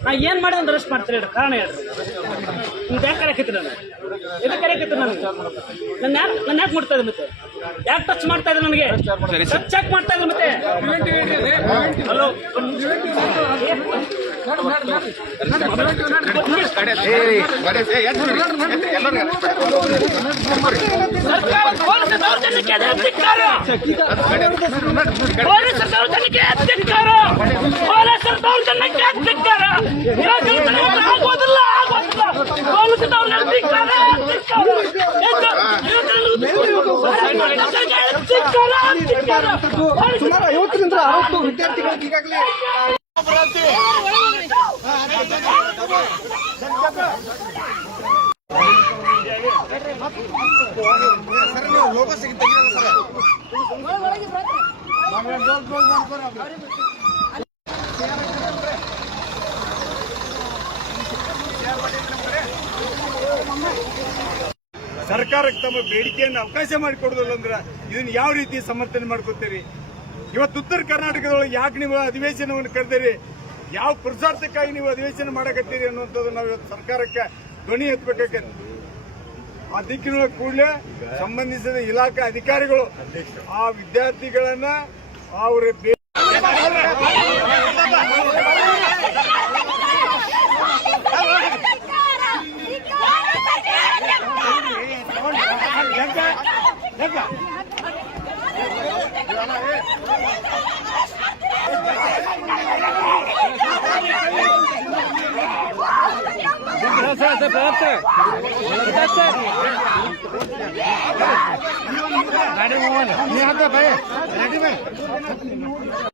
ನಾ ಏನ್ ಮಾಡಿ ಒಂದು ಅರೆಸ್ಟ್ ಮಾಡ್ತೀರಿ ಹೇಳಿ ಕಾರಣ ಹೇಳ್ರಿ. ನಿಮ್ಗೆ ಯಾಕೆ ಕರೆಯಕತ್ತೀರಿ ನಾನು? ಎದಕ್ಕೆ ಕರೆಯಕತ್ತೀರಿ ನನಗೆ ನನ್ನ ಯಾಕೆ ನನ್ನ ಯಾಕೆ ಮಾಡ್ತಾ ಇದ್ದೆ ಮತ್ತೆ? ಯಾಕೆ ಟಚ್ ಮಾಡ್ತಾ ಇದ್ದೆ ನನಗೆ? ಟಚ್ ಚೆಕ್ ಮಾಡ್ತಾ ಇದ್ದೆ ಮತ್ತೆ? ಹಲೋ ಸರ್ಕಾರ ಪೊಲೀಸ್ ದೌರ್ಜನ್ಯಕ್ಕೆ ಆಗೋದಿಲ್ಲ ಸುಮಾರು ಐವತ್ತರಿಂದ ಅರವತ್ತು ವಿದ್ಯಾರ್ಥಿಗಳಿಗೆ ಈಗಾಗಲೇ ಸರ್ ನೀವು ಲೋಕ ಸಿಗಿ ತೆಗಿರಲ್ಲ ಸರ್. ಸರ್ಕಾರಕ್ಕೆ ತಮ್ಮ ಬೇಡಿಕೆಯನ್ನು ಅವಕಾಶ ಮಾಡಿಕೊಡೋದಿಲ್ಲ ಅಂದ್ರೆ ಇದನ್ನ ಯಾವ ರೀತಿ ಸಮರ್ಥನೆ ಮಾಡ್ಕೋತೀರಿ? ಇವತ್ತು ಉತ್ತರ ಕರ್ನಾಟಕದೊಳಗೆ ಯಾಕೆ ನೀವು ಅಧಿವೇಶನವನ್ನು ಕರೆದಿರಿ? ಯಾವ ಪುರುಷಾರ್ಥಕ್ಕಾಗಿ ನೀವು ಅಧಿವೇಶನ ಮಾಡಕತ್ತೀರಿ ಅನ್ನುವಂಥದ್ದು ನಾವು ಇವತ್ತು ಸರ್ಕಾರಕ್ಕೆ ಧ್ವನಿ ಎತ್ತಬೇಕಾಗತ್ತೆ ಆ ದಿಕ್ಕಿನೊಳಗೆ ಕೂಡಲೇ ಸಂಬಂಧಿಸಿದ ಇಲಾಖೆ ಅಧಿಕಾರಿಗಳು ಆ ವಿದ್ಯಾರ್ಥಿಗಳನ್ನ ಅವರ Ready, woman. You have the bay. Ready, man.